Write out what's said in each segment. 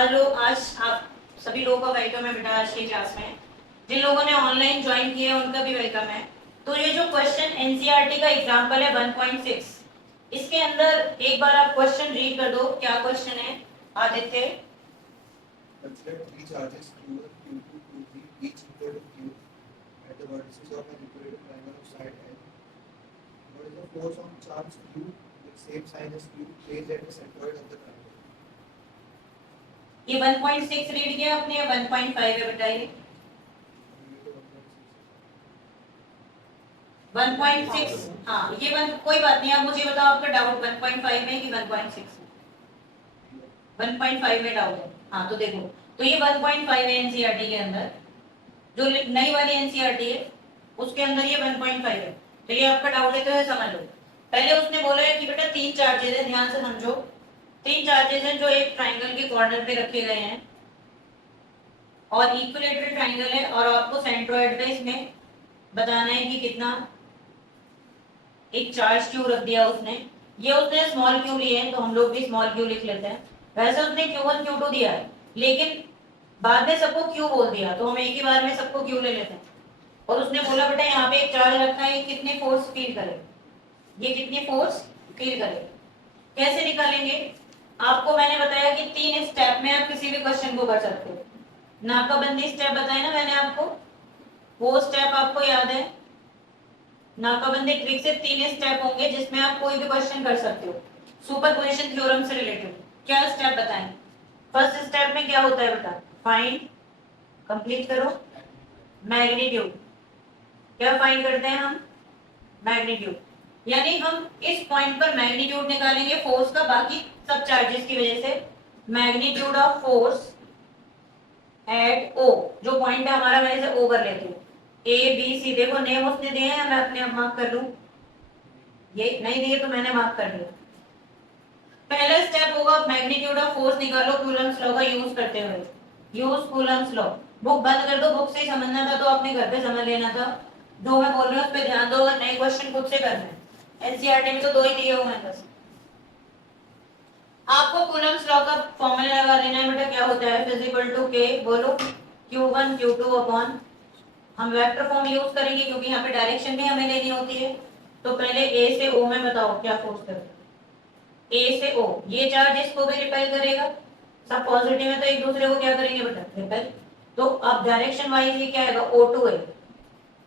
आज आप सभी लोगों का वेलकम है बेटा आज की क्लास में। जिन लोगों ने ऑनलाइन ज्वाइन किया है उनका भी वेलकम है। तो ये जो क्वेश्चन एनसीईआरटी का एग्जांपल है 1.6, इसके अंदर एक बार आप क्वेश्चन रीड कर दो। क्या क्वेश्चन है Aditya? Consider three charges Q1, Q2, Q3, each equal to Q at the vertices of an equilibrium triangle of side L. What is the force on charge Q with same sign as Q placed at the centroid of the triangle? ये 1.6 read किया आपने या 1.5 है बेटा? ये 1.6। हाँ ये कोई बात नहीं, आप मुझे बताओ आपका डाउट 1.5 में कि 1.6? 1.5 में डाउट है। हाँ तो देखो, तो ये 1.5 है एनसीईआरटी के अंदर, जो नई वाली एनसीईआरटी है उसके अंदर ये 1.5 है। तो ये आपका डाउट है तो ये समझ लो। पहले उसने बोला है कि बेटा तीन चार्जेस है, ध्यान से समझो। तीन चार्जेस हैं जो एक ट्राइंगल के कॉर्नर पे रखे गए हैं और इक्विलेटरल ट्राइंगल है, और आपको सेंट्रोइड पे इसमें बताना है कि कितना एक चार्ज क्यू रख दिया उसने। ये उसने स्मॉल क्यू लिए हैं तो हम लोग भी स्मॉल क्यू लिख लेते हैं। वैसे उसने Q1 Q2 दिया है, लेकिन बाद में सबको क्यू बोल दिया तो हम एक ही बार में सबको क्यू ले लेते हैं। और उसने बोला बेटा यहाँ पे एक चार्ज रखा है, कितने फोर्स फील करे, ये कितनी फोर्स फील करे। कैसे निकालेंगे? आपको मैंने बताया कि तीन स्टेप में आप किसी भी क्वेश्चन को कर सकते हो। नाकाबंदी स्टेप बताया ना मैंने आपको, वो स्टेप आपको याद है? नाकाबंदी ट्रिक से तीन स्टेप होंगे जिसमें आप कोई भी क्वेश्चन कर सकते हो सुपरपोजिशन थ्योरम से रिलेटेड। क्या स्टेप बताएं? फर्स्ट स्टेप में क्या होता है बेटा? फाइंड, कंप्लीट करो, मैग्नीट्यूड। क्या फाइंड करते हैं हम? मैग्नीट्यूड। यानी हम इस पॉइंट पर मैग्नीट्यूड निकालेंगे फोर्स का, बाकी सब चार्जेस की वजह से मैग्नीट्यूड ऑफ फोर्स एट ओ, जो पॉइंट है हमारा, मैं इसे ओ कर लेती हूँ। ए बी सी, देखो नेम उसने दिए हैं, मैं अपने आप मार्क कर लूं। ये नहीं दिए तो मैंने मार्क कर दिया। पहला स्टेप होगा मैग्नीट्यूड ऑफ फोर्स निकालो कूलम्स लॉ का यूज करते हुए। Use Coulomb's law. बुक बंद कर दो, बुक से ही समझना था तो अपने घर पे समझ लेना था। जो मैं बोल रही हूँ उस पर ध्यान दो, अगर नए क्वेश्चन खुद से करना है। एनसीईआरटी में तो दो ही दिए हुए हैं बस। आपको कूलम्स लॉ का फॉर्मूला लगा देना है बेटा। क्या होता है? फिजिकल टू के, बोलो, Q1 Q2 अपॉन, हम वेक्टर फॉर्म यूज करेंगे क्योंकि यहाँ पे डायरेक्शन भी हमें लेनी होती है। तो पहले ए से ओ में बताओ क्या फोर्स करेगा। ए से ओ, ये चार्ज इसको भी रिपेल करेगा, सब पॉजिटिव है तो एक दूसरे को क्या करेंगे बेटा? रिपेल। तो अब डायरेक्शन वाइज ये क्या आएगा? O2 है।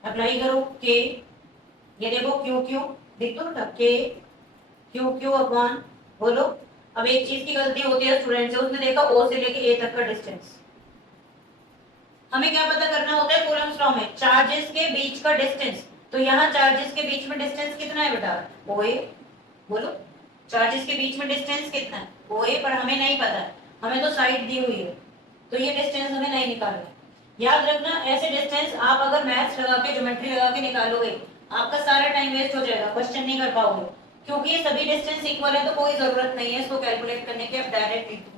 अप्लाई करो के, ये देखो क्यू क्यू देख दो बेटा, के क्यू क्यू अपॉन, बोलो। अब एक चीज की गलती होती है स्टूडेंट से, उसने देखा ओ से लेके ए तक का डिस्टेंस। हमें क्या पता करना होता है कूलम्स लॉ में? चार्जेस के बीच का डिस्टेंस। तो यहाँ चार्जेस के बीच में डिस्टेंस कितना है बेटा? OA। बोलो, चार्जेस के बीच में डिस्टेंस कितना है? OA, पर हमें नहीं पता है, हमें तो साइड दी हुई है, तो ये डिस्टेंस हमें नहीं निकालना है। याद रखना, ऐसे डिस्टेंस आप अगर मैथ्स लगा के, ज्योमेट्री लगा के निकालोगे, आपका सारा टाइम वेस्ट हो जाएगा, क्वेश्चन नहीं कर पाओगे। क्योंकि ये सभी डिस्टेंस इक्वल है तो कोई जरूरत नहीं है इसको कैलकुलेट करने की, आप डायरेक्ट लिख दो,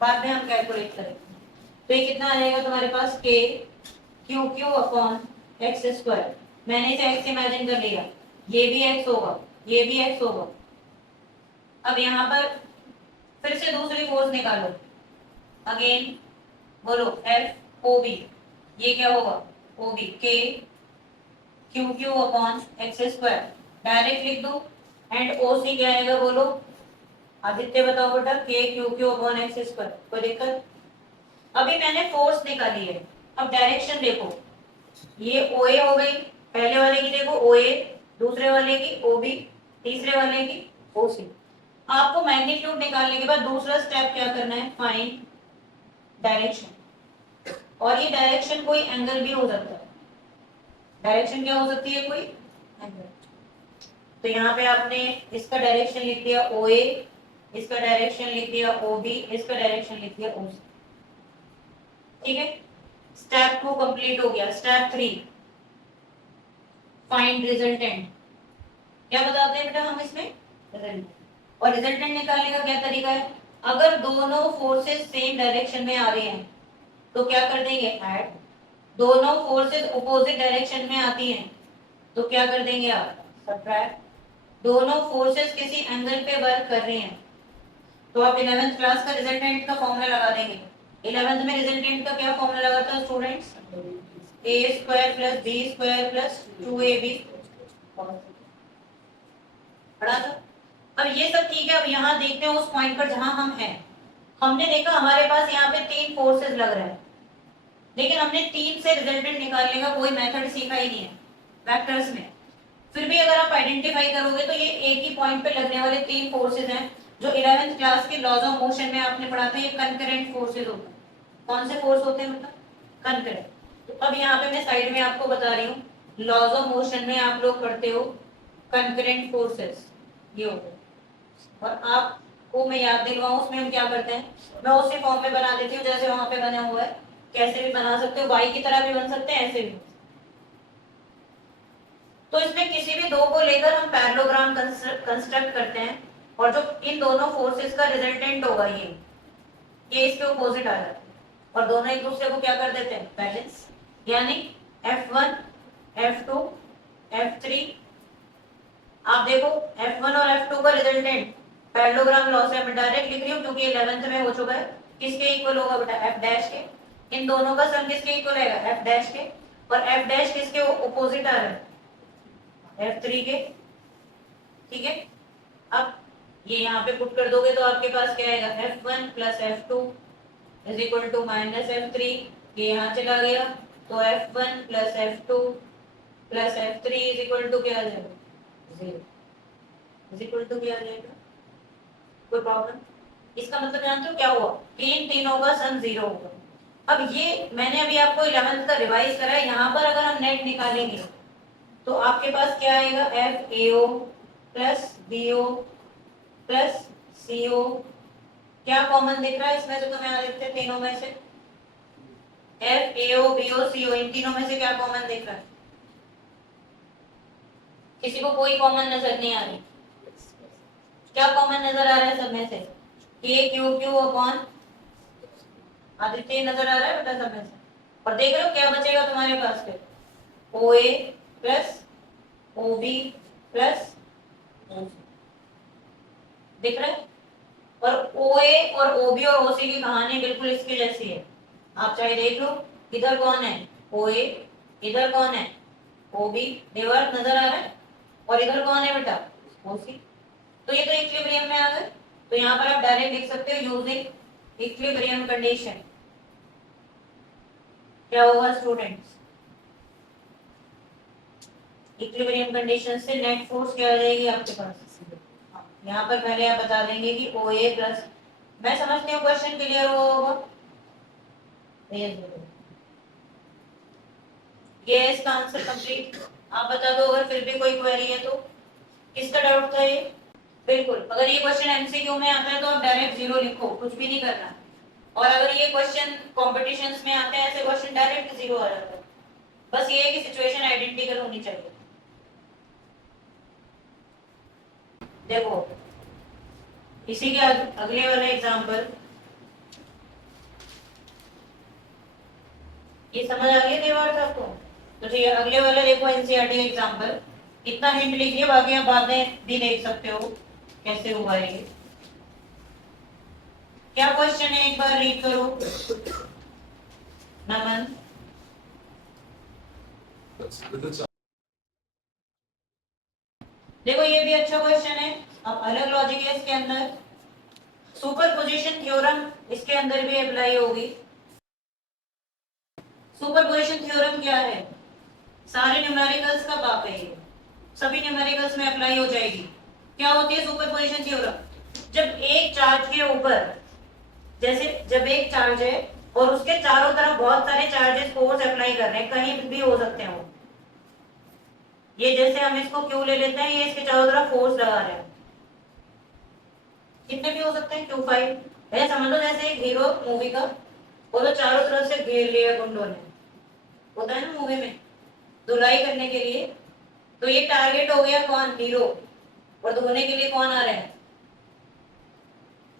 बाद में हम कैलकुलेट करेंगे। तो ये कितना आएगा तुम्हारे पास? के Q Q upon x square. मैंने इसे एक्स इमेजिन कर लिया, ये भी एक्स होगा, ये भी एक्स होगा। अब यहाँ पर फिर से दूसरी फोर्स निकालो, अगेन बोलो एफ ओ बी, ये क्या होगा? ओ बी के Q Q upon x square, direct लिख दो। एंड ओ सी क्या आएगा? बोलो आदित्य बताओ बेटा। के Q Q upon x square, कोई दिक्कत? अभी मैंने फोर्स निकाली है, अब डायरेक्शन देखो, ये OA हो गई, पहले वाले की देखो OA, दूसरे वाले की OB, तीसरे वाले की OC। आपको मैग्नीट्यूड निकालने के बाद दूसरा स्टेप क्या करना है? Find direction. और ये डायरेक्शन कोई एंगल भी हो सकता है। डायरेक्शन क्या हो सकती है? कोई एंगल। तो यहाँ पे आपने इसका डायरेक्शन लिख दिया OA, इसका डायरेक्शन लिख दिया OB, इसका डायरेक्शन लिख दिया OC। ठीक है, स्टेप 2 कंप्लीट हो गया। Step 3, find resultant. क्या बताते हैं बेटा हम इसमें? रिजल्टेंट। और रिजल्टेंट निकालने का क्या तरीका है? अगर दोनों फोर्सेस सेम डायरेक्शन में आ रही हैं तो क्या कर देंगे? ऐड। दोनों फोर्सेस अपोजिट डायरेक्शन में आती हैं तो क्या कर देंगे आप? सब्ट्रैक्ट। दोनों फोर्सेस किसी एंगल पे वर्क कर रही हैं तो आप 11th क्लास का रिजल्टेंट का फॉर्मूला लगा देंगे। 11th में रिजल्टेंट का क्या फॉर्मूला लगा था students? a square plus b square plus 2ab पढ़ा था। अब ये सब ठीक है, अब यहाँ देखते हैं उस पॉइंट पर जहां हम हैं। हमने देखा हमारे पास यहाँ पे 3 फोर्सेस लग रहे हैं, लेकिन हमने 3 से रिजल्टेंट निकालने का कोई मेथड सीखा ही नहीं है वेक्टर्स में। फिर भी अगर आप आइडेंटिफाई करोगे तो ये एक ही पॉइंट पे लगने वाले 3 फोर्सेस हैं जो 11th क्लास के लॉज ऑफ मोशन में आपने पढ़ा था। ये कंकरेंट फोर्सेस होते हैं। कौन से फोर्स होते हैं मतलब? कंकरेंट। तो अब यहाँ पे मैं साइड में आपको बता रही हूँ, लॉज ऑफ मोशन में आप लोग पढ़ते हो कंकरेंट फोर्सेस, ये होते हैं। और आपको मैं याद दिलवाऊं उसमें हम क्या करते हैं, मैं उसी फॉर्म में बना देती हूँ जैसे वहां पे बना हुआ है। कैसे भी बना सकते हो, वाई की तरह भी बन सकते हैं, ऐसे भी। तो इसमें किसी भी दो को लेकर हम पैरेललोग्राम कंस्ट्रक्ट करते हैं, और जो इन दोनों फोर्सेस का रिजल्टेंट होगा ये इसके अपोजिट आ जाता है, और दोनों एक दूसरे को क्या कर देते हैं, बैलेंस। यानी F1 F2 F3। आप देखो F1 और F2 का रिजल्टेंट पैरेललोग्राम लॉ से मैं डायरेक्ट लिख रही हूँ क्योंकि 11th में हो चुका है। किसके इक्वल होगा बेटा? F डैश के। इन दोनों का सम किसके इक्वल रहेगा? F डैश के। और F डैश किसके अपोजिट आ रहा है? F3 के। ठीक है, अब ये यहाँ पे पुट कर दोगे तो आपके पास क्या आएगा? F1 plus F2 is equal to minus F3। ये यहाँ चला गया तो F1 plus F2 plus F3 is equal to क्या आ जाएगा? 0। इज इक्वल टू क्या आ जाएगा? कोई प्रॉब्लम? इसका मतलब जानते हो क्या हुआ कि इन तीनों का सम 0 होगा। अब ये मैंने अभी आपको 11th का रिवाइज करा है। यहाँ पर अगर हम नेट निकालेंगे तो आपके पास क्या आएगा? FAO plus BO plus CO। क्या कॉमन दिख रहा है इसमें से? तुम्हें देखते हैं तीनों में से FAO BO CO, इन तीनों में से क्या कॉमन दिख रहा है? किसी को कोई कॉमन नजर नहीं आ रही? क्या कॉमन नजर आ रहा है सब में से? KQQ अपॉन आदित्य नजर आ रहा है बेटा सब में से। और देख रहे हो क्या बचेगा तुम्हारे पास फिर? OA प्लस OB प्लस दिख रहा है। और OA और OB और OC की कहानी बिल्कुल इसके जैसी है। आप चाहे देख लो, इधर कौन है? OA, इधर कौन है? OB, डिवाइड नजर आ रहा है। और इधर कौन है बेटा? OC। तो ये तो इक्विलिब्रियम में आ गए। तो यहाँ पर आप डायरेक्ट लिख सकते हो यूजिंग इक्विलिब्रियम कंडीशन। क्या होगा स्टूडेंट्स? इक्विलिब्रियम कंडीशन से नेट फोर्स क्या आ जाएगी आपके पास? यहाँ पर पहले आप बता देंगे कि OA प्लस, मैं समझती हूँ क्वेश्चन क्लियर होगा। ये है इसका आंसर कंप्लीट। आप बता दो अगर फिर भी कोई क्वेरी है तो। किसका डाउट था ये? बिल्कुल, अगर ये क्वेश्चन एमसीक्यू में आता है तो आप डायरेक्ट 0 लिखो, कुछ भी नहीं करना। और अगर ये क्वेश्चन कॉम्पिटिशन्स में आते हैं ऐसे क्वेश्चन, डायरेक्ट 0 आ जाता है। बस ये है कि सिचुएशन आइडेंटिकल होनी चाहिए। देखो इसी के अगले वाला एग्जांपल, ये समझ आ गया दीवार था आपको? तो ठीक है, अगले वाला देखो एनसीईआरटी का एग्जांपल। इतना हिंट लिखिए, बाकी आप बाद में भी देख सकते हो कैसे हुआ है ये। क्या क्वेश्चन है एक बार रीड करो नमन। देखो ये भी अच्छा क्वेश्चन है। अब अलग लॉजिक है इसके अंदर। सुपरपोजिशन थ्योरम इसके अंदर भी अप्लाई होगी। सुपरपोजिशन थ्योरम क्या है? सारे न्यूमेरिकल्स का बाप है ये, सभी न्यूमेरिकल्स में अप्लाई हो जाएगी। क्या होती है सुपरपोजिशन थ्योरम? जब एक चार्ज के ऊपर, जैसे जब एक चार्ज है और उसके चारों तरफ बहुत सारे चार्जेस फोर्स अप्लाई कर रहे हैं, कहीं भी हो सकते हैं वो। ये जैसे हम इसको क्यू ले लेते हैं, ये इसके चारों तरफ फोर्स लगा रहे हैं, कितने भी हो सकते हैं, Q5 है। समझ लो जैसे एक हीरो मूवी का, वो तो चारों तरफ से घेर लिया गुंडों ने, होता है ना मूवी में, धुलाई करने के लिए। तो ये टारगेट हो गया कौन? हीरो। और धोने के लिए कौन आ रहे हैं?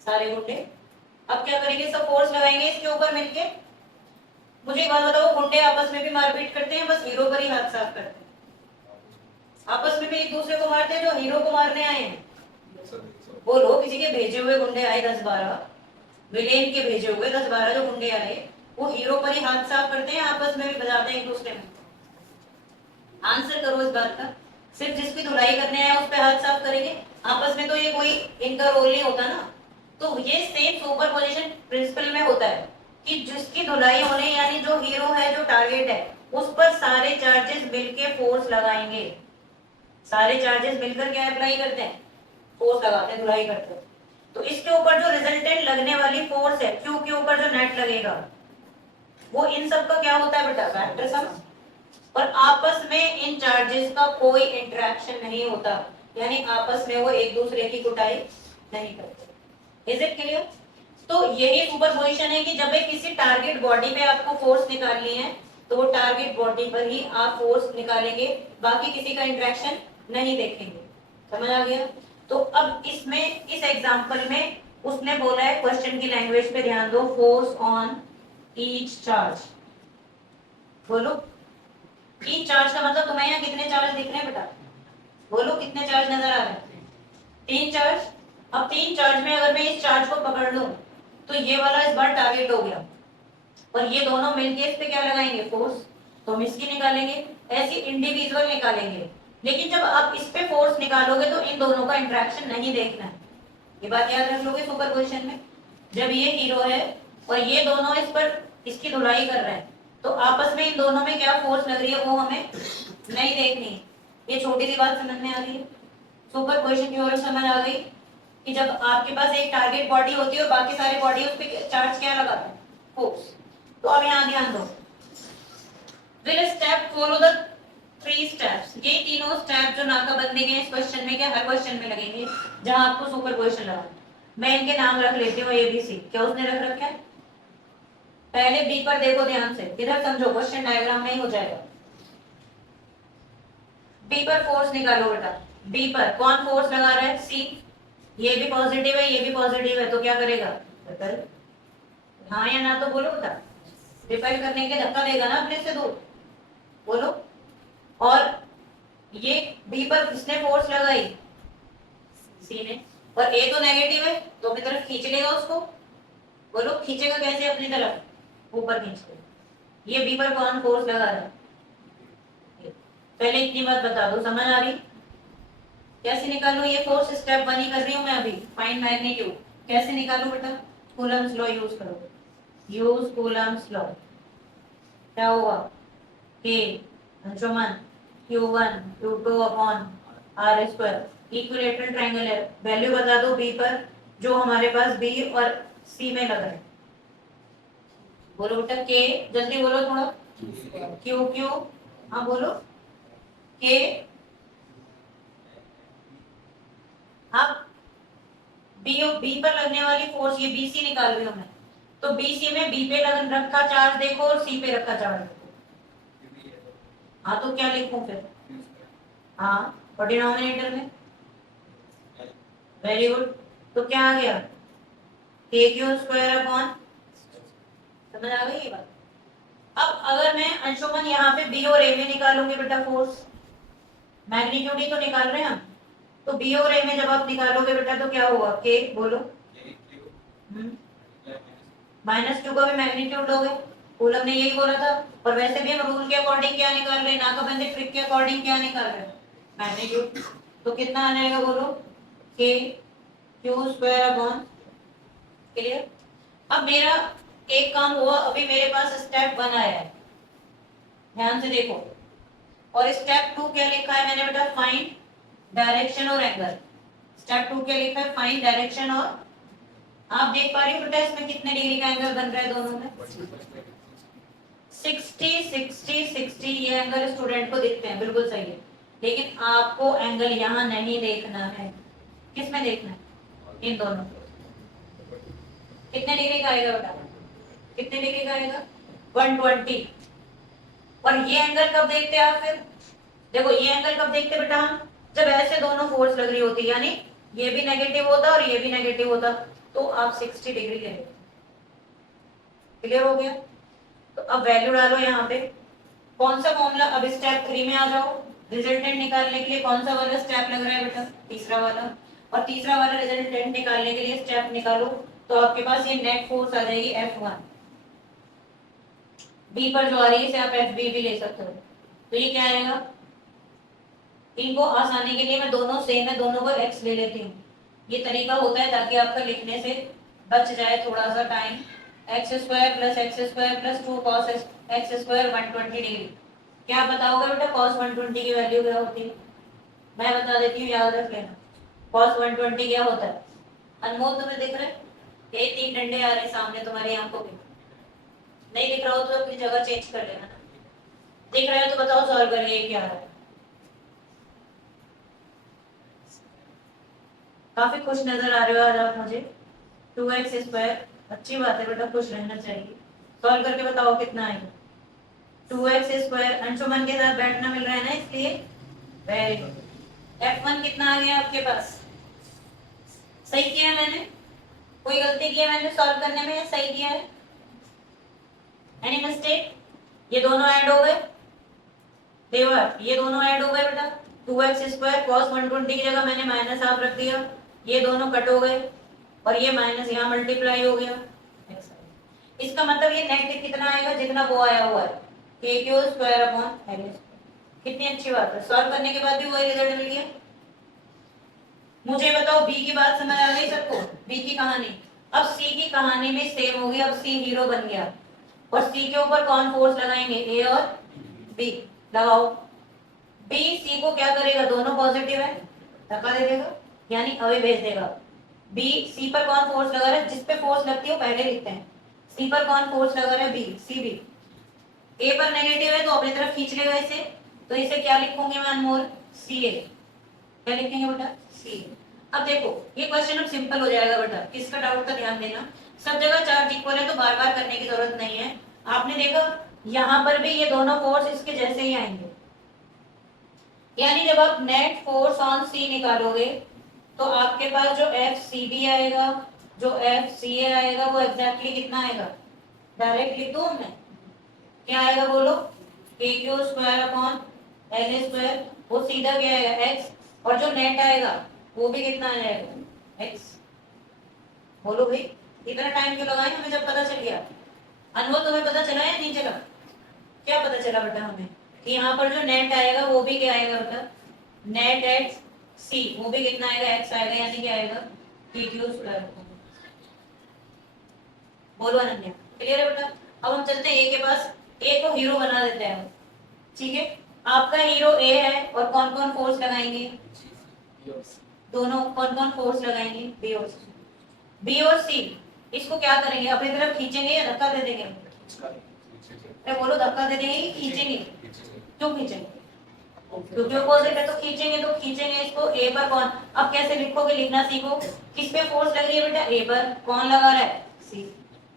सारे गुंडे। अब क्या करेंगे? सब फोर्स लगाएंगे इसके ऊपर मिलके। मुझे एक बात बताओ, गुंडे आपस में भी मारपीट करते हैं, बस हीरो पर ही हाथ साफ करते हैं? आपस में भी एक दूसरे को मारते हैं जो हीरो को मारने आए हैं? बोलो किसी के भेजे हुए गुंडे आए 10-12, विलेन के भेजे हुए 10-12 जो गुंडे आए वो हीरो पर ही हाथ साफ करते हैं, आपस में भी बजाते हैं एक दूसरे में। आंसर करो इस बात का। सिर्फ जिसकी धुलाई करने आए उस पे हाथ साफ करेंगे, आपस में तो ये कोई इनका रोल नहीं होता ना। तो ये सेम सुपरपोजिशन प्रिंसिपल में होता है कि जिसकी धुलाई होने यानी जो हीरो है जो टारगेट है उस पर सारे चार्जेस मिलके फोर्स लगाएंगे। सारे चार्जेस मिलकर क्या अप्लाई करते हैं, फोर्स लगाते हैं, धुलाई करते हैं। तो इसके ऊपर जो रिजल्टेंट लगने वाली फोर्स है क्यू के ऊपर जो नेट लगेगा वो इन सब का क्या होता है बेटा, वेक्टर सम। और आपस में इन चार्जेस का कोई इंटरेक्शन नहीं होता, यानी आपस में वो एक दूसरे की कुटाई नहीं करते। Is it clear? तो यही सुपरपोजिशन है कि जब एक किसी टारगेट बॉडी पे आपको फोर्स निकालनी है तो वो टारगेट बॉडी पर ही आप फोर्स निकालेंगे, बाकी किसी का इंटरेक्शन नहीं देखेंगे। समझ आ गया? तो अब इसमें इस एग्जांपल में उसने बोला है, क्वेश्चन की लैंग्वेज पे ध्यान दो, फोर्स ऑन ईच चार्ज। बोलो ईच चार्ज का मतलब तुम्हें यहाँ कितने चार्ज दिख रहे हैं बेटा? बोलो कितने चार्ज नजर आ रहे हैं? 3 चार्ज। अब 3 चार्ज में अगर मैं इस चार्ज को पकड़ लूं तो ये वाला इस बार टारगेट हो गया और ये दोनों मिलके इस पे क्या लगाएंगे, फोर्स। तो हम इसकी निकालेंगे, ऐसी इंडिविजुअल निकालेंगे। लेकिन जब आप इस पे फोर्स निकालोगे तो इन दोनों का इंटरेक्शन नहीं देखना है, ये बात याद रख लोगे सुपरपोजिशन में। जब ये हीरो है और ये दोनों इस पर इसकी धुलाई कर रहे हैं तो आपस में इन दोनों में क्या फोर्स लग रही है वो हमें नहीं देखनी। ये छोटी सी बात समझ में आ रही है? सुपरपोजिशन की ओर समझ आ गई कि जब आपके पास एक टारगेट बॉडी होती है और बाकी सारे बॉडी उस पे चार्ज क्या लगाते हैं, फोर्स। तो अब यहाँ ध्यान दो, will step follow the 3 steps. ये तीनों स्टेप जो नाकाबंदी के इस क्वेश्चन में क्या हर क्वेश्चन में लगेंगे जहां आपको सुपरपोजिशन लगा। मैं इनके नाम रख लेती हूँ एबीसी। क्या उसने रख रखा है? पहले बी पर देखो ध्यान से, इधर समझो, क्वेश्चन डायग्राम में ही हो जाएगा। बी पर फोर्स निकालो बेटा। बी पर कौन फोर्स लगा रहा है, सी। ये भी पॉजिटिव है ये भी पॉजिटिव है तो क्या करेगा, रिपेल। हाँ या ना तो बोलो बेटा। रिपेल करने के धक्का देगा ना अपने से दूर, बोलो। और ये बी पर किसने फोर्स लगाई, सी ने। और ए तो नेगेटिव है तो अपनी तरफ खींच लेगा उसको, बोलो खींचेगा कैसे अपनी तरफ, ऊपर खींच के। ये बी पर कौन फोर्स लगा रहा है, पहले इतनी बात बता दो, समझ आ रही? कैसे निकालू ये फोर्स, स्टेप 1 ही कर रही हूं मैं अभी, फाइंड मैग्नीट्यूड। कैसे निकालू बेटा, कूलम्स लॉ यूज करो, यूज कूलम्स लॉ। क्या होगा, के Anshuman Q1 Q2 upon R square. Equilateral triangle है, वैल्यू बता दो बी पर जो हमारे पास बी और सी में लगा है। बोलो बेटा के, जल्दी बोलो थोड़ा। क्यू क्यू, हाँ बोलो के। अब बी पर लगने वाली फोर्स ये BC निकाल रही हूं मैं, तो BC में बी पे लग रखा चार्ज देखो और सी पे रखा चार्ज देखो। हाँ तो क्या लिखूं फिर, हाँ और डिनोमिनेटर में, वेरी गुड। तो क्या आ गया, के क्यू स्क्वायर अपॉन, समझ आ गई ये बात? अब अगर मैं अंशुमन यहाँ पे बी और ए में निकालूंगी बेटा फोर्स, मैग्नीट्यूड ही तो निकाल रहे हैं हम, तो बी और ए में जब आप निकालोगे बेटा तो क्या होगा, के बोलो माइनस क्यू का भी मैग्नीट्यूड लोगे, कूलम ने यही बोला था। और वैसे भी हम रूल के अकॉर्डिंग क्या निकाल रहे हैं, नाकाबंदी ट्रिक के अकॉर्डिंग क्या निकाल रहे हैं, मैग्नीट्यूड। तो कितना आ जाएगा बोलो, के क्यू स्क्वायर अपॉन, क्लियर? अब मेरा एक काम हुआ, अभी मेरे पास स्टेप 1 आया है, ध्यान से देखो। और स्टेप 2 क्या लिखा है मैंने बेटा, फाइंड डायरेक्शन और एंगल। स्टेप 2 क्या लिखा है, फाइंड डायरेक्शन और, आप देख पा रही हो बेटा इसमें कितने डिग्री का एंगल बन रहा है दोनों में, 60 60 60। ये एंगल स्टूडेंट को दिखते हैं, बिल्कुल सही है, लेकिन आपको एंगल यहाँ नहीं देखना है, किस में देखना है, इन दोनों। कितने डिग्री का आएगा बेटा, कितने डिग्री का आएगा, 120। और ये एंगल कब देखते हैं आप, फिर देखो ये एंगल कब देखते बेटा हम, जब ऐसे दोनों फोर्स लग रही होती, यानी ये भी नेगेटिव होता और ये भी नेगेटिव होता, तो आप 60 डिग्री ले लो। क्लियर हो गया? तो अब वैल्यू डालो यहाँ पे, कौन सा फॉर्मूला, अब स्टेप 3 में आ जाओ। रिजल्टेंट निकालने के लिए कौन सा वाला स्टेप लग रहा है बेटा, तीसरा वाला। और तीसरा वाला रिजल्टेंट निकालने के लिए स्टेप निकालो, तो आपके पास ये नेट फोर्स आ जाएगी F1। बी पर जो आ रही है इसे आप FB भी ले सकते हो। तो ये क्या आएगा, इनको आसानी के लिए मैं दोनों सेम है, दोनों को x ले लेती हूँ। ये तरीका होता है ताकि आपका लिखने से बच जाए थोड़ा सा time. X square plus 2 cos x square 120 degree. क्या बताओगे बेटा कॉस 120 की वैल्यू क्या होती है? मैं बता देती हूँ, याद रख लेना। कॉस 120 क्या होता है? अनमोल तुम्हें दिख रहा है? ये 3 डंडे आ रहे हैं सामने तुम्हारी आंखों के। नहीं दिख रहा हो तो अपनी जगह चेंज कर लेना। दिख रहा है तो बताओ सॉल्व करिए क्या है। काफी खुश नजर आ रहे हो आज आप मुझे। 2x स्क्वायर, अच्छी बात है बेटा, खुश रहना चाहिए। सॉल्व करके बताओ कितना आएगा। 2x स्क्वायर, अंशुमन के साथ बैठना मिल रहा है ना इसलिए वेरी गुड। F1 कितना आ गया आपके पास? सही किया है मैंने? कोई गलती की है मैंने सॉल्व करने में या सही किया है? Any mistake? ये दोनों ऐड हो गए देवर, ये दोनों ऐड हो गए बेटा। 2x स्क्वायर कॉस 120 की जगह मैंने माइनस हाफ रख दिया, ये दोनों कट हो गए और ये माइनस यहाँ मल्टीप्लाई हो गया। इसका मतलब ये नेट कितना आएगा जितना वो आया हुआ है, के क्यू स्क्वायर अपॉन एल। कितनी अच्छी बात है, सॉल्व करने के बाद भी वही रिजल्ट मिल गया। मुझे बताओ बी की बात समझ आ गई सबको? बी की कहानी। अब सी की कहानी में सेम होगी। अब सी हीरो बन गया और सी के ऊपर कौन फोर्स लगाएंगे? ए और बी। लगाओ। बी सी को क्या करेगा? दोनों पॉजिटिव है, धक्का दे देगा यानी अवे भेज देगा। बी सी पर कौन फोर्स लगा रहा है? जिस पे फोर्स लगती है वो पहले लिखते हैं। सी पर कौन फोर्स लगा रहा है? B, C B. ए पर नेगेटिव है तो अपनी तरफ खींच लेगा इसे, तो इसे क्या लिखूंगी मैं अनमोल? सी ए। क्या लिखेंगे बेटा? सी ए। अब देखो ये क्वेश्चन अब सिंपल हो जाएगा बेटा, किसका डाउट का ध्यान देना। सब जगह चार्ज इक्वल है तो बार बार करने की जरूरत नहीं है। आपने देखा यहाँ पर भी ये दोनों फोर्स इसके जैसे ही आएंगे, यानी जब आप नेट फोर्स ऑन सी निकालोगे तो आपके पास जो एफ सी बी आएगा, जो एफ सी ए आएगा, वो एग्जैक्टली कितना आएगा? डायरेक्ट लिख दूं मैं? क्या आएगा बोलो? के Q square upon L square. वो सीधा क्या आएगा? एक्स। और जो नेट आएगा वो भी कितना आ जाएगा? एक्स। बोलो भाई, इतना टाइम क्यों लगाए? हमें जब पता चल गया। अनमोल तुम्हें पता चला या नहीं चला? क्या पता चला बेटा हमें? कि यहाँ पर जो नेट आएगा वो भी क्या आएगा बेटा? नेट एक्स सी, वो भी कितना आएगा? एक्स आएगा, यानी क्या आएगा? के क्यू स्क्वायर। बोलो अनन्या, क्लियर है बेटा? अब हम चलते हैं ए के पास। ए को हीरो बना देते हैं, ठीक है? आपका हीरो ए है और कौन कौन फोर्स लगाएंगे? दोनों कौन कौन फोर्स लगाएंगे? बी और सी। बी और सी इसको क्या करेंगे? अपनी तरफ खींचेंगे या धक्का दे देंगे? अरे बोलो, धक्का दे देंगे कि खींचेंगे? क्यों खींचेंगे? क्योंकि अपोजिट है तो खींचेंगे। तो खींचेंगे इसको ए पर कौन? अब कैसे लिखोगे? लिखना सीखो। किस पे फोर्स लग रही है बेटा? ए पर। कौन लगा रहा है? सी।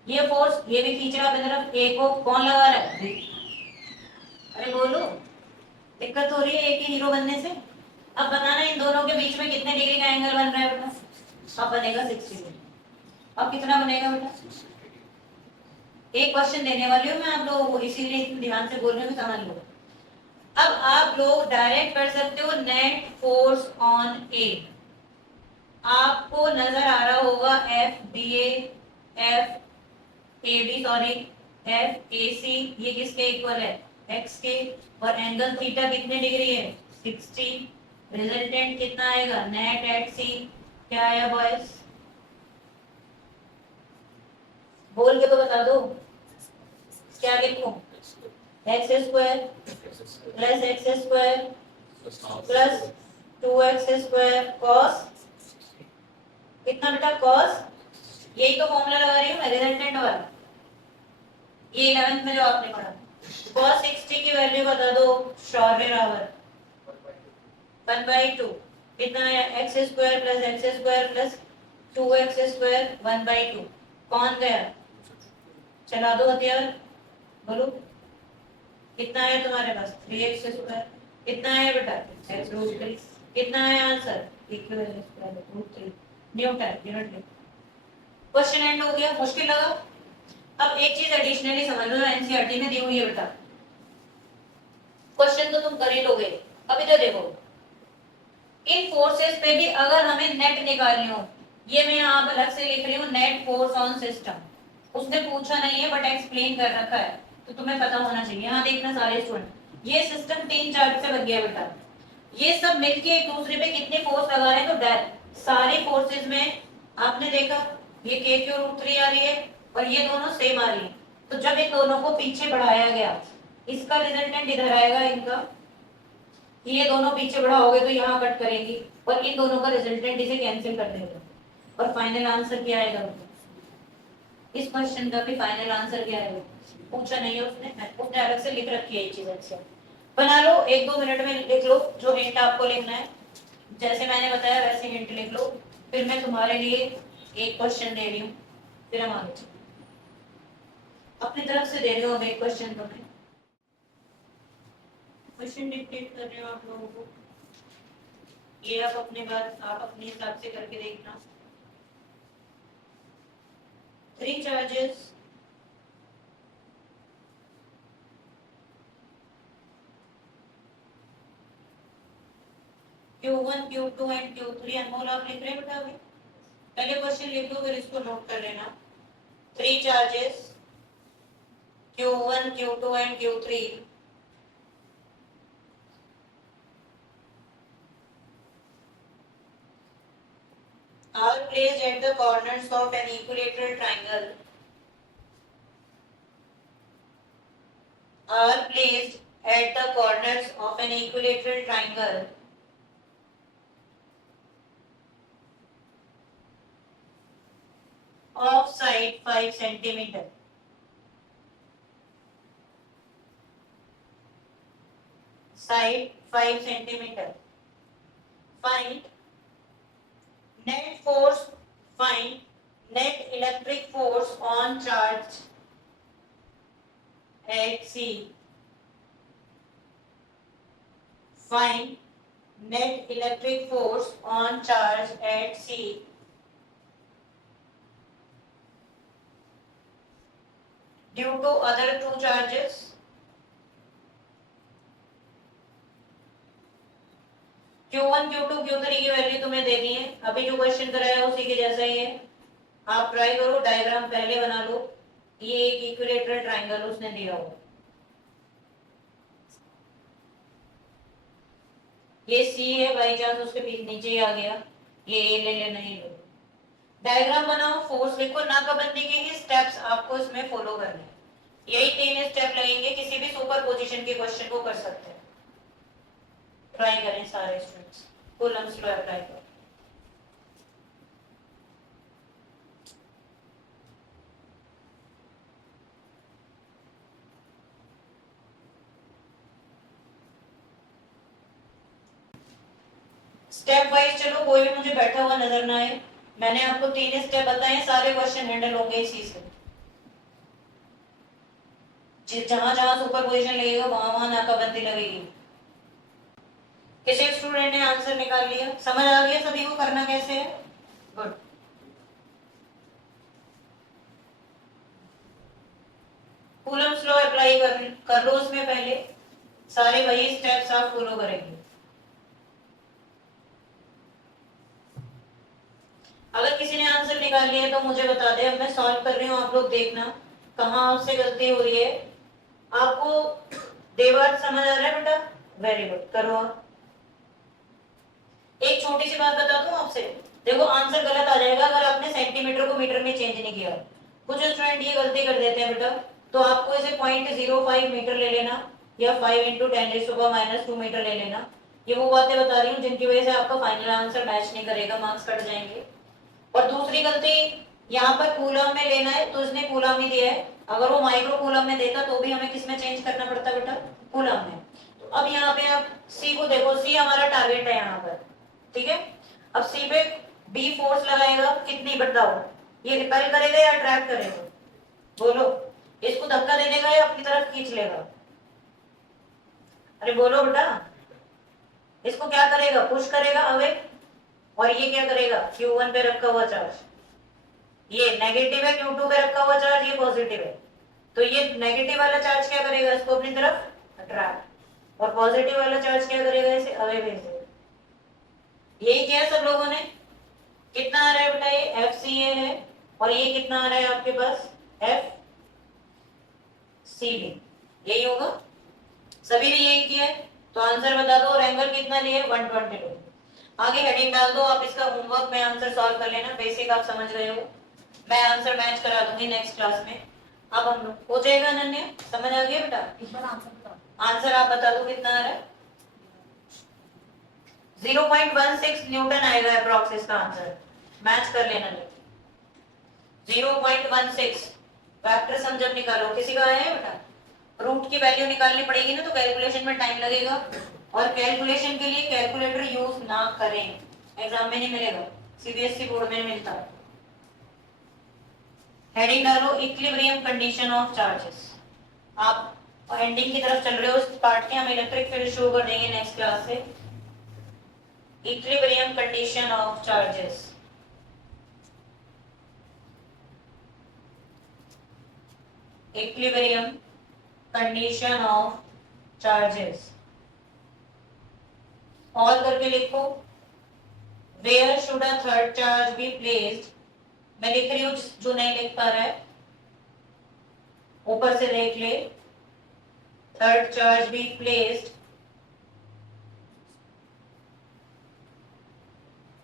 ये फोर्स ये भी खींच रहा है अपनी तरफ, ए को। कौन लगा रहा है? बी। अरे बोलो, दिक्कत हो रही है ए के हीरो बनने से? अब बताना इन दोनों के बीच में कितने डिग्री का एंगल बन रहा है बेटा? अब बनेगा 60 डिग्री। अब कितना बनेगा बेटा? एक क्वेश्चन देने वाली हूँ मैं आप लोगों को, इसीलिए इतने ध्यान से बोल रहे हो, समझ लो। अब आप लोग डायरेक्ट कर सकते हो नेट फोर्स ऑन ए। आपको नजर आ रहा होगा F B A, F A B sorry, F A C, ये किसके इक्वल है? एक्स के। और एंगल थीटा कितने डिग्री है? 60। रिजल्टेंट कितना आएगा? नेट एट सी क्या आया बॉयज? बोल के तो बता दो, क्या लिखूं? X square plus x square plus 2x square cos कितना बेटा? कॉस, यही तो फॉर्मूला लगा रही हूँ मैं, रिजल्टेंट वाला। ये 11th में जो आपने पढ़ा। कॉस 60 की वैल्यू बता दो, शौर्य रावत। 1/2 कितना है? X square plus x square plus 2x square 1/2। कौन गया? चला दो हथियार, बोलो कितना है तुम्हारे पास? 3x square. कितना है बेटा? x√3। कितना है answer? √3 Newton unit. Question and हो गया। मुश्किल लगा? अब एक चीज एडिशनली समझ लो, एनसीईआरटी में दी हुई है बेटा। क्वेश्चन तो तुम कर ही लोगे। अब इधर देखो, इन फोर्सेस पे भी अगर हमें नेट निकालनी हो ये मैं यहाँ पर अलग से लिख रही हूँ नेट फोर्स ऑन सिस्टम, उसने पूछा नहीं है बट एक्सप्लेन कर रखा है, तो तुम्हें पता होना चाहिए। यहाँ देखना सारे स्टूडेंट, ये सिस्टम 3 चार्ज से बन गया बेटा, ये सब मिलके एक दूसरे पे कितने फोर्स लगा रहे हैं, तो डेट सारे फोर्सेस में आपने देखा ये के क्यू रूट 3 आ रही है और ये दोनों सेम आ रही है, तो जब इन दोनों को पीछे बढ़ाया गया, इसका रिजल्टेंट इधर आएगा, इनका ये दोनों पीछे बढ़ाओगे तो यहाँ कट करेंगी और इन दोनों का रिजल्टेंट इसे कैंसिल कर देगा, और फाइनल आंसर क्या आएगा, इस क्वेश्चन का भी फाइनल आंसर क्या आएगा, पूछा नहीं है उसने अलग से लिख रखी है ये चीज, अच्छा बना लो, 1-2 मिनट में लिख लो जो हिंट आपको लिखना है, जैसे मैंने बताया वैसे हिंट लिख लो, फिर मैं तुम्हारे लिए एक क्वेश्चन दे रही हूँ, फिर हम आगे चलते हैं। अपनी तरफ से दे रही हूँ अब एक क्वेश्चन तुम्हें, क्वेश्चन डिक्टेट कर रहे हो आप लोगों को, ये आप अपने बात आप अपने हिसाब से करके देखना। 3 charges Q1, Q2 and Q3, अनमोल आप लिख रहे हैं बेटा अभी, पहले क्वेश्चन लिख लो फिर इसको नोट कर लेना। 3 charges Q1, Q2 and Q3 are placed at the corners of an equilateral triangle, are placed at the corners of an equilateral triangle of side 5 centimeter. Side 5 centimeter. Find net force. Find net electric force on charge at C. Find net electric force on charge at C due to other two charges. Q1, Q2, Q3 की value तुम्हें देनी है, अभी जो question कराया है उसी के जैसा ही है, आप ट्राई करो, डायग्राम पहले बना लो, ये एक इक्विलेटरल ट्रायंगल उसने दिया हो, ये सी है, बाई चांस उसके नीचे ही आ गया, ये ए ले लेना, ये लो, डायग्राम बनाओ, फोर्स लिखो, नाकाबंदी के ही स्टेप्स आपको इसमें फॉलो करने हैं, यही 3 स्टेप लगेंगे, किसी भी सुपर पोजिशन के क्वेश्चन को कर सकते हैं, ट्राई करें सारे स्टूडेंट्स, कूलम्स लॉ अप्लाई करो। स्टेप वाइज चलो, कोई भी मुझे बैठा हुआ नजर ना आए, मैंने आपको 3 स्टेप बताए, सारे क्वेश्चन हैंडल होंगे इसी से, जहां जहां सुपर पोजिशन लगेगा वहां वहां नाकाबंदी लगेगी। किसी स्टूडेंट ने आंसर निकाल लिया, समझ आ गया सभी को करना कैसे है, गुड। कूलम्स लॉ अप्लाई कर लो उसमें पहले, सारे वही स्टेप्स आप फॉलो करेंगे। अगर किसी ने आंसर निकाल लिया तो मुझे बता दे, अब मैं सॉल्व कर रही हूँ, आप लोग देखना कहाँ आपसे गलती हो रही है, आपको देवार समझ आ रहा है बेटा, वेरी गुड, करो आप। एक छोटी सी बात बता दूं आपसे, देखो आंसर गलत आ जाएगा अगर आपने सेंटीमीटर को मीटर में चेंज नहीं किया, कुछ स्टूडेंट ये गलती कर देते हैं बेटा, तो आपको इसे 0.05 मीटर ले लेना या 5 × 10⁻² मीटर ले लेना, ये वो बातें बता रही हूँ जिनकी वजह से आपका फाइनल आंसर मैच नहीं करेगा, मार्क्स कट जाएंगे। और दूसरी गलती, यहाँ पर कूलम में लेना है तो इसने कूलम ही दिया है, अगर वो माइक्रो कूलम में देता तो भी हमें किस में चेंज करना पड़ता बेटा, कूलम में। तो अब यहाँ पे आप सी को देखो, सी हमारा टारगेट है यहाँ पर, ठीक है, अब सी पे बी फोर्स लगाएगा, कितनी बताओ, ये रिपेल करेगा या अट्रैक्ट करेगा, बोलो, इसको धक्का दे देगा या अपनी तरफ खींच लेगा, अरे बोलो बेटा, इसको क्या करेगा, पुश करेगा अवे, और ये क्या करेगा, Q1 पे रखा हुआ चार्ज, ये नेगेटिव है, Q2 पे रखा हुआ चार्ज ये पॉजिटिव है, तो ये नेगेटिव वाला चार्ज क्या करेगा, इसको अपनी तरफ अट्रैक्ट, और पॉजिटिव वाला चार्ज क्या करेगा, इसे अवे भेज देगा। यही किया सब लोगों ने, कितना आ रहा है बेटा, ये एफ सी ए है, और ये कितना आ रहा है आपके पास, एफ सी बी, यही होगा, सभी ने यही किया है। तो आंसर बता दो, और एंगल कितना लिया है, 122। आगे हेडिंग डाल दो, आप इसका होमवर्क में आंसर सॉल्व कर लेना, बेसिक आप समझ रहे हो, मैं आंसर मैच करा दूंगी नेक्स्ट क्लास में। अब हम लोग हो जाएगा अनन्या, समझ आ गया बेटा, एक बार आंसर बता। आंसर आप बता दो कितना आ रहा है, 0.16 न्यूटन आएगा अप्रॉक्स इसका आंसर, मैच कर लेना। 0.16 वेक्टर सम जब निकालो, किसी का आया है बेटा, रूट की वैल्यू निकालनी पड़ेगी ना, तो कैलकुलेशन में टाइम लगेगा, और कैलकुलेशन के लिए कैलकुलेटर यूज ना करें, एग्जाम में नहीं मिलेगा, सीबीएसई बोर्ड में मिलता है। हेडिंग डालो, इक्विलिब्रियम कंडीशन ऑफ चार्जेस। आप एंडिंग की तरफ चल रहे हो इस पार्ट के, हम इलेक्ट्रिक फील्ड शुरू कर देंगे नेक्स्ट क्लास से। Equilibrium condition of charges, equilibrium condition of charges, all करके लिखो। Where should a third charge be placed, मैं लिख रही हूँ, जो नहीं लिख पा रहा है ऊपर से देख ले। Third charge be placed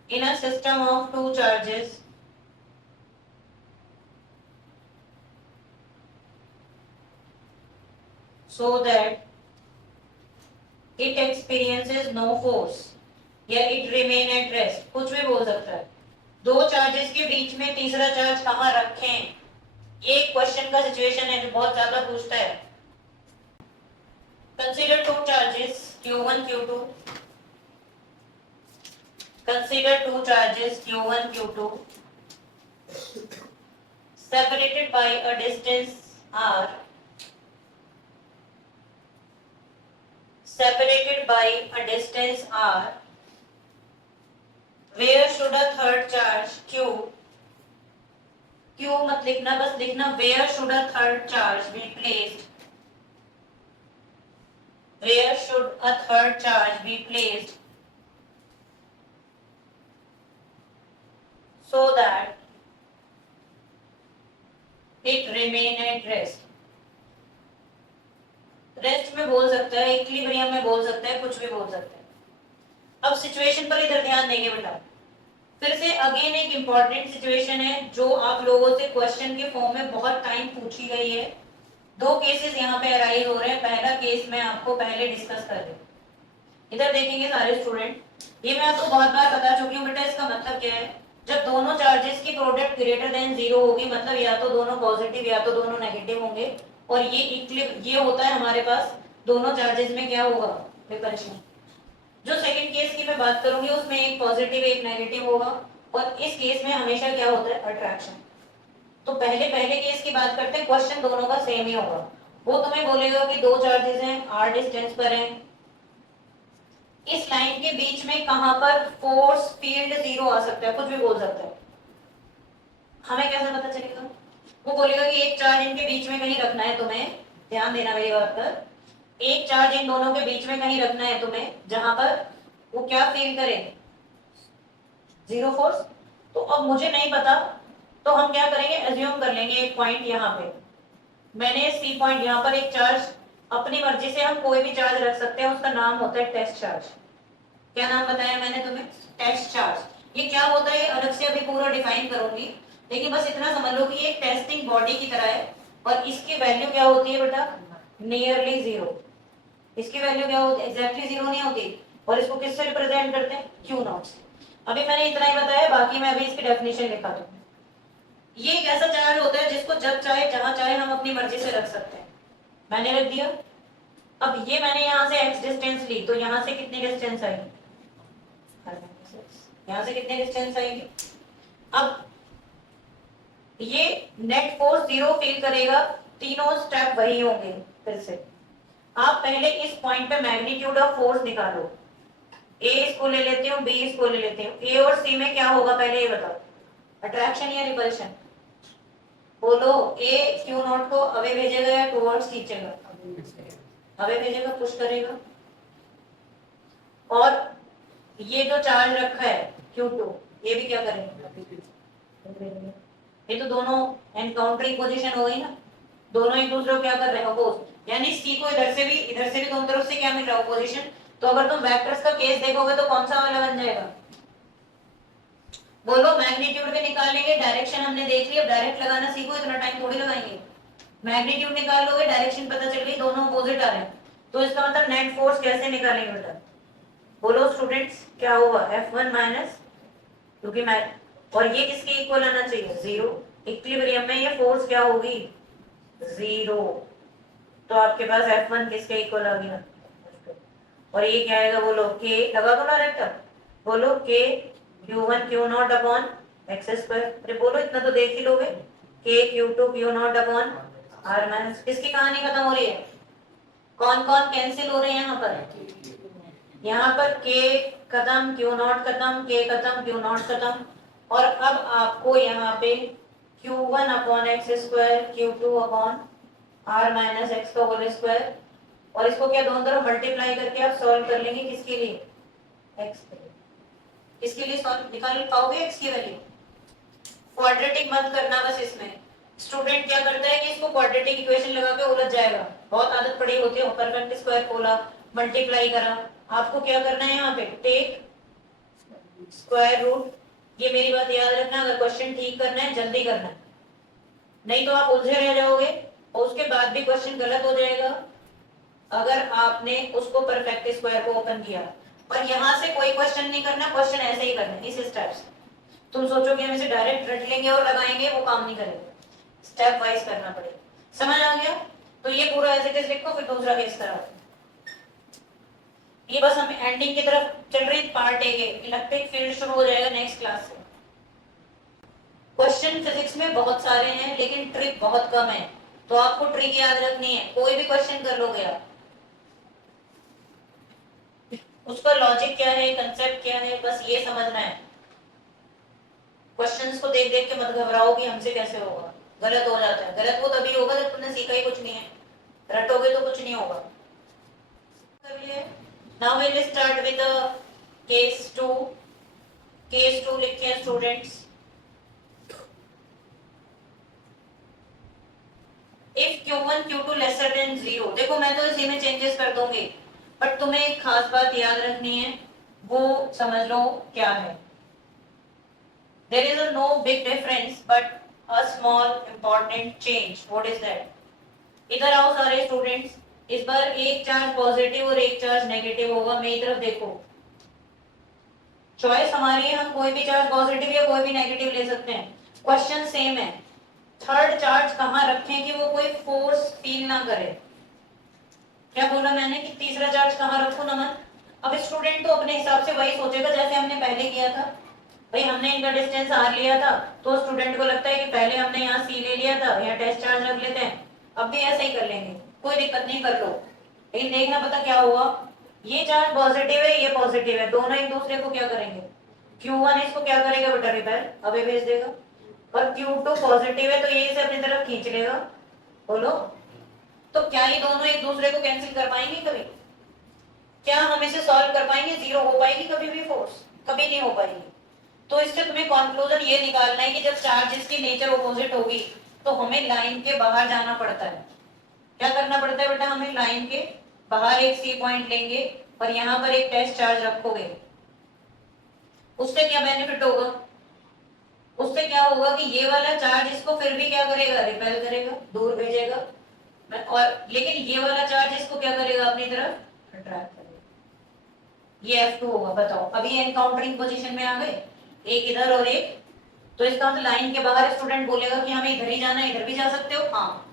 in a system of two charges so that it experiences no force या it remain at rest, कुछ भी बोल सकता है। दो चार्जेस के बीच में तीसरा चार्ज कहाँ रखें, ये क्वेश्चन का सिचुएशन है जो बहुत ज्यादा पूछता है। Consider two charges Q1 Q2, consider two charges Q1 Q2 separated by a distance r, separated by a distance r, where should a third charge Q, Q मत लिखना, बस लिखना where should a third charge be placed, where should a third charge be placed so that it remain at rest। Rest में बोल सकता है, equilibrium में बोल सकता है, कुछ भी बोल सकता है। अब सिचुएशन पर इधर ध्यान देंगे बेटा, फिर से अगेन एक इंपॉर्टेंट सिचुएशन है जो आप लोगों से क्वेश्चन के फॉर्म में बहुत टाइम पूछी गई है। दो केसेस यहाँ पे अराइज हो रहे हैं, पहला केस मैं आपको पहले डिस्कस कर दूं। इधर देखेंगे सारे स्टूडेंट, ये मैं आपको बहुत बार बता चुकी हूँ बेटा, इसका मतलब क्या है, जब दोनों चार्जेस की प्रोडक्ट ग्रेटर देन 0 होगी, मतलब या तो दोनों पॉजिटिव या तो दोनों नेगेटिव होंगे, और ये होता है हमारे पास दोनों चार्जेस में क्या होगा, रिपल्शन। जो सेकंड केस की मैं बात करूंगी उसमें एक पॉजिटिव एक नेगेटिव होगा, और इस केस में हमेशा क्या होता है, अट्रैक्शन। तो पहले केस की बात करते हैं, क्वेश्चन दोनों का सेम ही होगा। वो तुम्हें बोलेगा कि दो चार्जेस हैं, r डिस्टेंस पर हैं, इस लाइन के बीच में कहां पर फोर्स फील्ड 0 आ सकता है, कुछ भी बोल सकता है, हमें कैसे पता चलेगा। वो बोलेगा कि एक चार्ज इनके बीच में कहीं रखना है तुम्हें, ध्यान देना मेरी बात पर, एक चार्ज इन दोनों के बीच में कहीं रखना है तुम्हें, जहां पर वो क्या फील करे, 0 फोर्स। तो अब मुझे नहीं पता, तो हम क्या करेंगे, एज्यूम कर लेंगे एक पॉइंट यहाँ पे, मैंने सी पॉइंट यहाँ पर एक चार्ज, अपनी मर्जी से हम कोई भी चार्ज रख सकते हैं, उसका नाम होता है टेस्ट चार्ज। क्या नाम बताया मैंने तुम्हें, टेस्ट चार्ज। ये क्या होता है अलग से अभी पूरा डिफाइन करूंगी, लेकिन बस इतना समझ लो कि ये टेस्टिंग बॉडी की तरह है, और इसकी वैल्यू क्या होती है बेटा, नियरली 0। इसकी वैल्यू क्या होती है, एग्जैक्टली 0 नहीं होती, और इसको किससे रिप्रेजेंट करते हैं, Q नॉट से। अभी मैंने इतना ही बताया, बाकी मैं अभी इसकी डेफिनेशन लिखा दूं। ये एक ऐसा चार्ज होता है जिसको जब चाहे जहां चाहे हम अपनी मर्जी से रख सकते हैं, मैंने रख दिया। अब ये मैंने यहाँ से x डिस्टेंस ली, तो यहाँ से कितनी डिस्टेंस आई, यहाँ से कितनी डिस्टेंस आएगी। अब ये नेट फोर्स 0 फील करेगा, तीनों स्टेप वही होंगे। फिर से आप पहले इस पॉइंट पे मैग्नीट्यूड ऑफ फोर्स निकालो, ए इसको ले लेते हो, बी इसको ले लेते हो, ए और सी में क्या होगा पहले ये बताओ, अट्रैक्शन या रिपल्शन, बोलो। ए क्यू नॉट को अवे भेजेगा या टुवर्ड्स खींचेगा, अवे भेजेगा, पुश करेगा। और ये जो चार्ज रखा है Q2, ये भी क्या करेंगे, ये तो दोनों एनकाउंटरिंग पोजीशन हो गई ना, दोनों एक दूसरे को क्या कर रहे हैं, अपोज। यानी सी को इधर से भी दोनों तरफ से क्या मिल रहा है, अपोजिशन। तो अगर तुम वेक्टर्स का केस देखोगे तो कौन सा वाला बन जाएगा, बोलो। मैग्नीट्यूड भी निकाल लेंगे, डायरेक्शन हमने देख ली, अब डायरेक्ट लगाना सीखो, इतना टाइम थोड़ी लगाएंगे। मैग्नीट्यूड निकाल लोगे, डायरेक्शन पता चल गई, दोनों अपोजिट आ रहे हैं, तो इसका मतलब नेट फोर्स कैसे निकालेंगे बेटा, बोलो स्टूडेंट्स क्या होगा, F1 माइनस, क्योंकि मैं, और ये किसके इक्वल आना चाहिए, जीरो। इक्विलिब्रियम में ये फोर्स क्या होगी, जीरो। तो आपके पास F1 किसके इक्वल आ गया, और ये क्या आएगा, बोलो K, लगा दो डायरेक्ट, बोलो K Q1 Q0 upon x square. अरे बोलो, इतना तो देख ही लोगे, K Q2 Q0 upon R minus. किसकी कहानी खत्म हो रही है, कौन कौन कैंसिल हो रहे हैं यहाँ पर K खत्म, Q0 खत्म, K खत्म, Q0 खत्म, और अब आपको यहाँ पे Q1 upon x square, Q2 upon R minus x का होल स्क्वायर, और इसको क्या दोनों तरफ मल्टीप्लाई करके आप सॉल्व कर लेंगे, किसके लिए, एक्स के लिए। किसके लिए सॉल्व निकाल पाओगे, एक्स की वैल्यू। क्वाड्रेटिक मत करना बस इसमें, स्टूडेंट क्या करता है कि इसको क्वाड्रेटिक इक्वेशन लगा के उलझ जाएगा, बहुत आदत पड़ी होती है, परफेक्ट स्क्वायर खोला, मल्टीप्लाई करा। आपको क्या करना है यहाँ पे, टेक स्क्वायर रूट। ये मेरी बात याद रखना, अगर क्वेश्चन ठीक करना है जल्दी करना है, नहीं तो आप उलझे रह जाओगे और उसके बाद भी क्वेश्चन गलत हो जाएगा अगर आपने उसको परफेक्ट स्क्वायर को ओपन किया। पर यहाँ से कोई क्वेश्चन नहीं करना, क्वेश्चन ऐसे ही करना इस स्टेप से। तुम सोचो कि हम इसे डायरेक्ट रट लेंगे और लगाएंगे, वो काम नहीं करेगा, स्टेप वाइज करना पड़ेगा। समझ आ गया, तो ये पूरा एज इट इज लिखो, फिर दूसरा केस करा। ये बस हम एंडिंग की तरफ चल रही, पार्ट ए के इलेक्ट्रिक फील्ड शुरू हो जाएगा नेक्स्ट क्लास से। क्वेश्चन फिजिक्स में बहुत सारे हैं लेकिन ट्रिक बहुत कम है, तो आपको ट्रिक याद रखनी है, कोई भी क्वेश्चन कर लोगे आप, उसका लॉजिक क्या है, कंसेप्ट क्या है, बस ये समझना है। क्वेश्चंस को देख देख के मत घबराओ कि हमसे कैसे होगा, गलत हो जाता है। गलत वो तभी होगा जब तुमने सीखा ही कुछ नहीं है, रटोगे तो कुछ नहीं होगा। Now we will start with the case 2. Case 2 लिखिए students. If Q1 Q2 lesser than 0, देखो मैं तो इसी में चेंजेस कर दूंगी, बट तुम्हें एक खास बात याद रखनी है, वो समझ लो क्या है। There is a no big difference but a small important change. What is that? इधर आओ सारे स्टूडेंट्स, इस बार एक चार्ज पॉजिटिव और एक चार्ज नेगेटिव होगा, मेरी तरफ देखो। चॉइस हमारी है, हम कोई भी चार्ज पॉजिटिव या कोई भी नेगेटिव ले सकते हैं, क्वेश्चन सेम है। थर्ड चार्ज कहाँ रखें कि वो कोई फोर्स फील ना करे। क्या बोला मैंने कि तीसरा चार्ज कहाँ रखूं नमन। अब स्टूडेंट तो अपने हिसाब से वही सोचेगा जैसे हमने पहले किया था, भाई हमने इनका डिस्टेंस आर लिया था, तो स्टूडेंट को लगता है कि पहले हमने यहाँ सी ले लिया था, यहाँ टेस्ट चार्ज रख लेते हैं, अब भी ऐसा ही कर लेंगे, कोई दिक्कत नहीं, कर लो। लेकिन देखना पता क्या हुआ, ये चार्ज पॉजिटिव है, ये पॉजिटिव है, दोनों एक दूसरे को क्या करेंगे, Q1 इसको क्या करेगा बेटा, रिपेल अबे भेज देगा, और Q2 पॉजिटिव है तो ये इसे अपनी तरफ खींच लेगा। बोलो, तो क्या ये दोनों एक दूसरे को कैंसिल कर पाएंगे कभी, क्या हम इसे सॉल्व कर पाएंगे, जीरो हो पाएगी कभी भी फोर्स, कभी नहीं हो पाएगी। तो इससे तुम्हें कंक्लूजन ये निकालना है कि जब चार्जेस की नेचर ऑपोजिट होगी तो हमें लाइन के बाहर जाना पड़ता है। क्या करना पड़ता है बेटा, हमें लाइन के बाहर एक सी पॉइंट लेंगे और यहाँ पर एक टेस्ट चार्ज रखोगे। उससे क्या बेनिफिट होगा, उससे क्या होगा कि ये वाला चार्ज इसको फिर भी क्या करेगा, रिपेल करेगा, दूर भेजेगा, और लेकिन ये वाला चार्ज इसको क्या करेगा, अपनी तरफ अट्रैक्ट करेगा। ये F2 होगा। बताओ, अभी एनकाउंटरिंग पोजीशन में आ गए, एक इधर और एक, तो इसका मतलब लाइन के बाहर स्टूडेंट बोलेगा कि हमें इधर ही जाना है, इधर भी जा सकते हो। हाँ,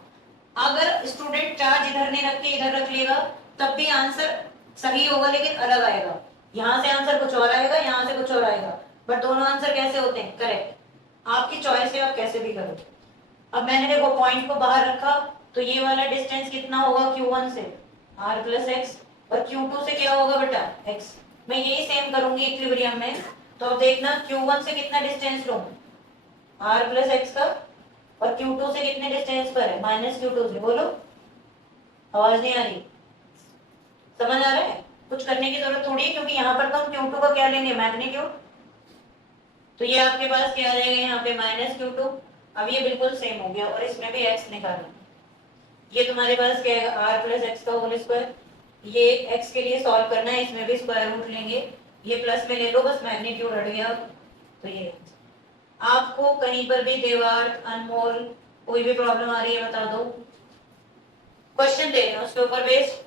अगर स्टूडेंट चार्ज इधर नहीं रख के इधर रख लेगा तब भी आंसर सही होगा लेकिन अलग आएगा, यहाँ से आंसर कुछ और आएगा, यहाँ से कुछ और आएगा, बट दोनों आंसर कैसे होते हैं, करेक्ट। आपकी चॉइस है, आप कैसे भी करो। अब मैंने देखो पॉइंट को बाहर रखा तो ये वाला डिस्टेंस कितना होगा, Q1 से R प्लस एक्स, और Q2 से क्या होगा बेटा, x। मैं यही सेम करूंगी इक्विलिब्रियम में, तो अब देखना Q1 से कितना डिस्टेंस लूं, R प्लस एक्स का, और Q2 से कितने डिस्टेंस पर है, माइनस Q2 से। बोलो, आवाज नहीं आ रही, समझ आ रहा है, कुछ करने की जरूरत थोड़ी है, क्योंकि यहाँ पर तो हम Q2 का क्या लेंगे, मैग्नीट्यूड, तो ये आपके पास क्या आ जाएगा यहाँ पे माइनस क्यू टू। अब ये बिल्कुल सेम हो गया और इसमें भी एक्स निकालना। ये तुम्हारे पास क्या है आर प्लस एक्स का होल स्क्वायर। ये एक्स के लिए सॉल्व करना है, इसमें भी स्क्वायर रूट लेंगे, ये प्लस में ले लो, बस मैग्नीट्यूड हट गया। तो ये आपको कहीं पर भी दीवार अनमोल कोई भी प्रॉब्लम आ रही है बता दो, क्वेश्चन दे रहे हैं उसके ऊपर बेस्ड।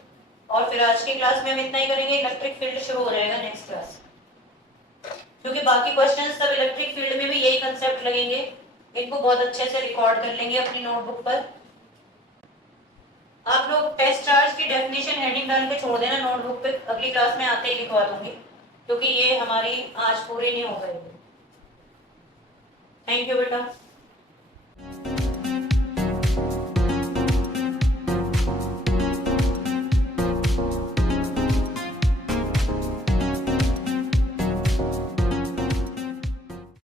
और फिर आज की क्लास में हम इतना ही करेंगे, इलेक्ट्रिक फील्ड शुरू हो जाएगा नेक्स्ट क्लास, क्योंकि बाकी क्वेश्चंस सब इलेक्ट्रिक फील्ड में भी यही कंसेप्ट लगेंगे। इनको बहुत अच्छे से रिकॉर्ड कर लेंगे अपनी नोटबुक पर। आप लोग टेस्ट चार्ज की डेफिनेशन हेडिंग डाल के छोड़ देना नोटबुक पे, अगली क्लास में आते ही लिखवा दूंगी, क्योंकि ये हमारी आज पूरी नहीं हो पाएगी। थैंक यू बेटा।